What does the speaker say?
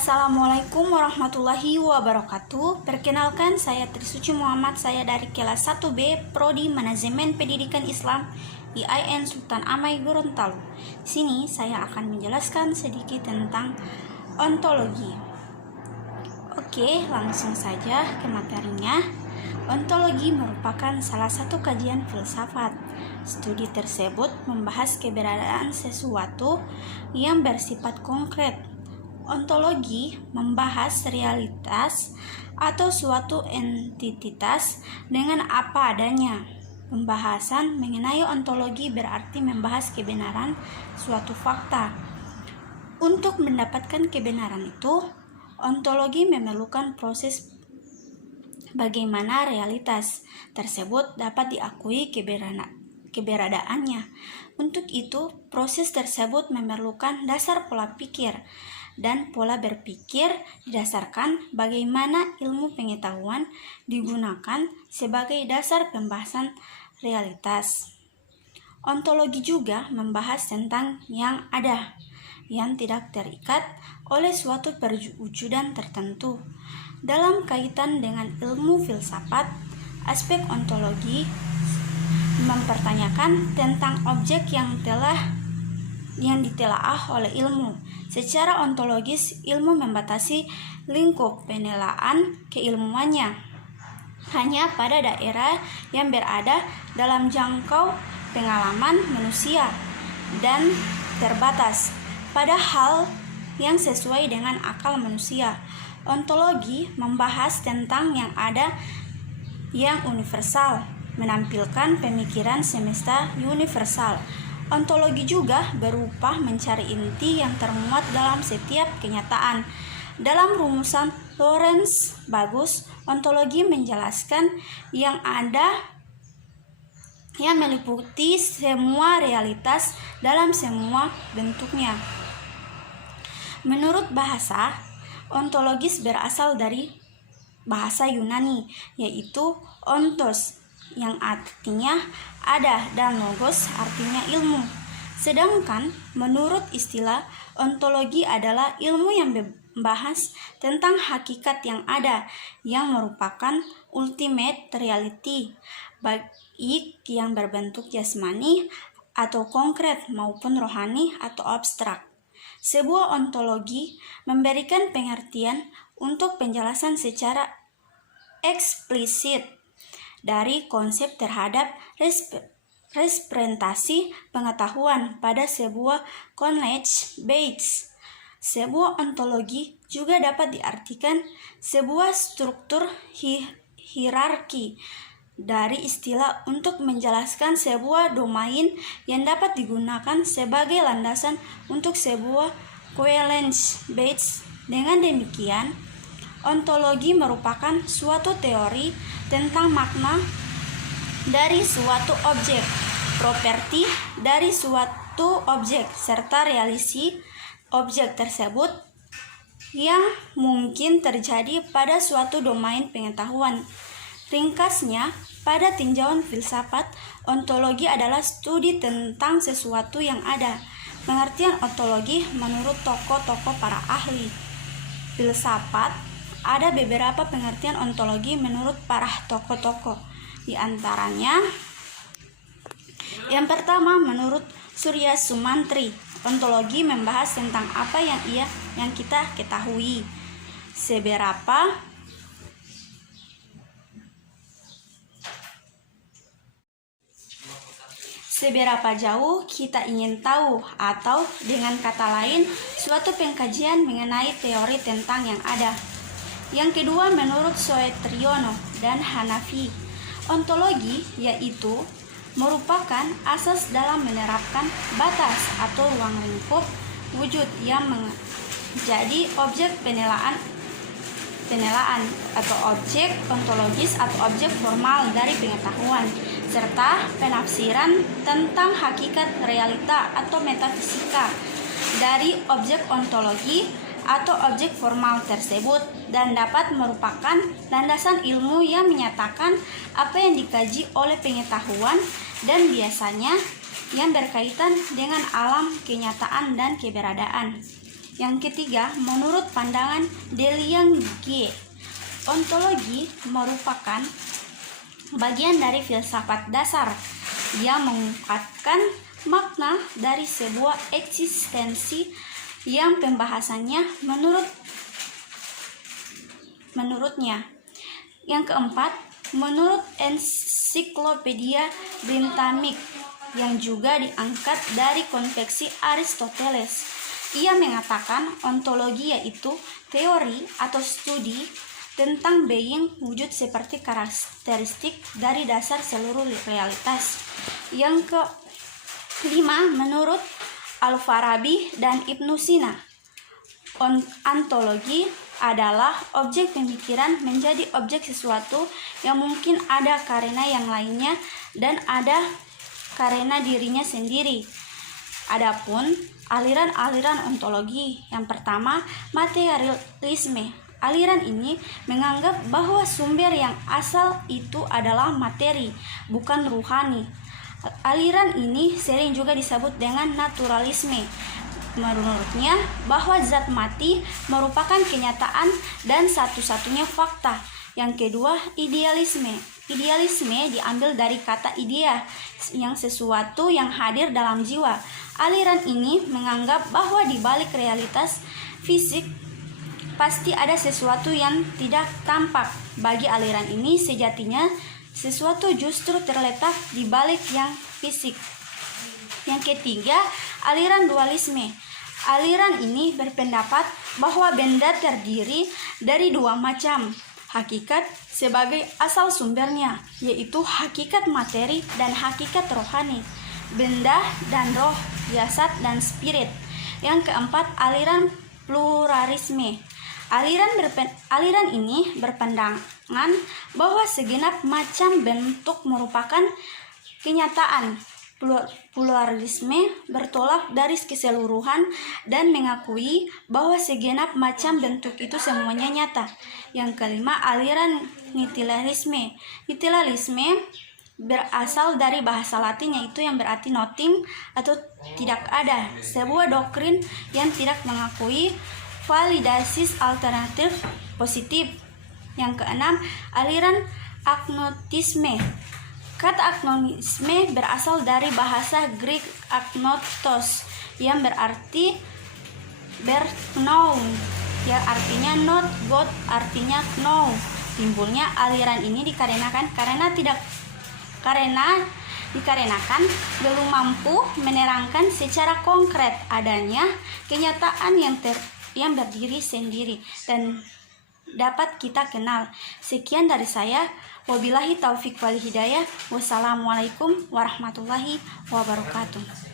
Assalamualaikum warahmatullahi wabarakatuh. Perkenalkan, saya Trisuci Muhammad. Saya dari kelas 1B Prodi Manajemen Pendidikan Islam IAIN Sultan Amai Gorontalo. Sini saya akan menjelaskan sedikit tentang ontologi. Oke, langsung saja ke materinya. Ontologi merupakan salah satu kajian filsafat. Studi tersebut membahas keberadaan sesuatu yang bersifat konkret. Ontologi membahas realitas atau suatu entitas dengan apa adanya. Pembahasan mengenai ontologi berarti membahas kebenaran suatu fakta. Untuk mendapatkan kebenaran itu, ontologi memerlukan proses bagaimana realitas tersebut dapat diakui keberadaannya. Untuk itu, proses tersebut memerlukan dasar pola pikir, dan pola berpikir didasarkan bagaimana ilmu pengetahuan digunakan sebagai dasar pembahasan realitas. Ontologi juga membahas tentang yang ada, yang tidak terikat oleh suatu perwujudan tertentu. Dalam kaitan dengan ilmu filsafat, aspek ontologi mempertanyakan tentang objek yang ditelaah oleh ilmu. Secara ontologis, ilmu membatasi lingkup penilaian keilmuannya hanya pada daerah yang berada dalam jangkau pengalaman manusia dan terbatas pada hal yang sesuai dengan akal manusia. Ontologi membahas tentang yang ada yang universal, menampilkan pemikiran semesta universal. Ontologi juga berupa mencari inti yang termuat dalam setiap kenyataan. Dalam rumusan Lorenz Bagus, ontologi menjelaskan yang ada yang meliputi semua realitas dalam semua bentuknya. Menurut bahasa, ontologis berasal dari bahasa Yunani, yaitu ontos, yang artinya ada, dan logos artinya ilmu. Sedangkan menurut istilah, ontologi adalah ilmu yang membahas tentang hakikat yang ada, yang merupakan ultimate reality, baik yang berbentuk jasmani atau konkret maupun rohani atau abstrak. Sebuah ontologi memberikan pengertian untuk penjelasan secara eksplisit dari konsep terhadap representasi pengetahuan pada sebuah knowledge base. Sebuah ontologi juga dapat diartikan sebuah struktur hierarki dari istilah untuk menjelaskan sebuah domain yang dapat digunakan sebagai landasan untuk sebuah knowledge base. Dengan demikian, ontologi merupakan suatu teori tentang makna dari suatu objek, properti dari suatu objek, serta relasi objek tersebut yang mungkin terjadi pada suatu domain pengetahuan. Ringkasnya, pada tinjauan filsafat, ontologi adalah studi tentang sesuatu yang ada. Pengertian ontologi menurut tokoh-tokoh para ahli filsafat, ada beberapa pengertian ontologi menurut para tokoh-tokoh. Di antaranya, yang pertama menurut Surya Sumantri, ontologi membahas tentang apa yang kita ketahui. Seberapa jauh kita ingin tahu, atau dengan kata lain, suatu pengkajian mengenai teori tentang yang ada. Yang kedua menurut Soetriono dan Hanafi, ontologi yaitu merupakan asas dalam menerapkan batas atau ruang lingkup wujud yang menjadi objek penilaian atau objek ontologis atau objek formal dari pengetahuan, serta penafsiran tentang hakikat realita atau metafisika dari objek ontologi atau objek formal tersebut, dan dapat merupakan landasan ilmu yang menyatakan apa yang dikaji oleh pengetahuan, dan biasanya yang berkaitan dengan alam kenyataan dan keberadaan. Yang ketiga, menurut pandangan Deliang G, ontologi merupakan bagian dari filsafat dasar yang mengungkapkan makna dari sebuah eksistensi yang pembahasannya menurutnya. Yang keempat, menurut ensiklopedia Britannica yang juga diangkat dari konveksi Aristoteles, ia mengatakan ontologi yaitu teori atau studi tentang being wujud seperti karakteristik dari dasar seluruh realitas. Yang kelima, menurut Al-Farabi dan Ibnu Sina, ontologi adalah objek pemikiran menjadi objek sesuatu yang mungkin ada karena yang lainnya dan ada karena dirinya sendiri. Adapun aliran-aliran ontologi, yang pertama, materialisme. Aliran ini menganggap bahwa sumber yang asal itu adalah materi, bukan ruhani. Aliran ini sering juga disebut dengan naturalisme. Menurutnya bahwa zat mati merupakan kenyataan dan satu-satunya fakta. Yang kedua, idealisme. Idealisme diambil dari kata idea, yang sesuatu yang hadir dalam jiwa. Aliran ini menganggap bahwa di balik realitas fisik pasti ada sesuatu yang tidak tampak. Bagi aliran ini, sejatinya sesuatu justru terletak di balik yang fisik. Yang ketiga, aliran dualisme. Aliran ini berpendapat bahwa benda terdiri dari dua macam hakikat sebagai asal sumbernya, yaitu hakikat materi dan hakikat rohani, benda dan roh, jasad dan spirit. Yang keempat, aliran pluralisme. Aliran ini berpandangan bahwa segenap macam bentuk merupakan kenyataan. Pluralisme bertolak dari keseluruhan dan mengakui bahwa segenap macam bentuk itu semuanya nyata. Yang kelima, aliran nihilalisme. Nihilalisme berasal dari bahasa Latin, yaitu yang berarti nothing atau tidak ada, sebuah doktrin yang tidak mengakui validasi alternatif positif. Yang keenam, aliran agnostisme. Kata agnostisme berasal dari bahasa Greek agnostos yang berarti berknown, yang artinya not God, artinya know. Timbulnya aliran ini dikarenakan belum mampu menerangkan secara konkret adanya kenyataan yang berdiri sendiri dan dapat kita kenal. Sekian dari saya. Wabillahi taufik wal hidayah. Wassalamualaikum warahmatullahi wabarakatuh.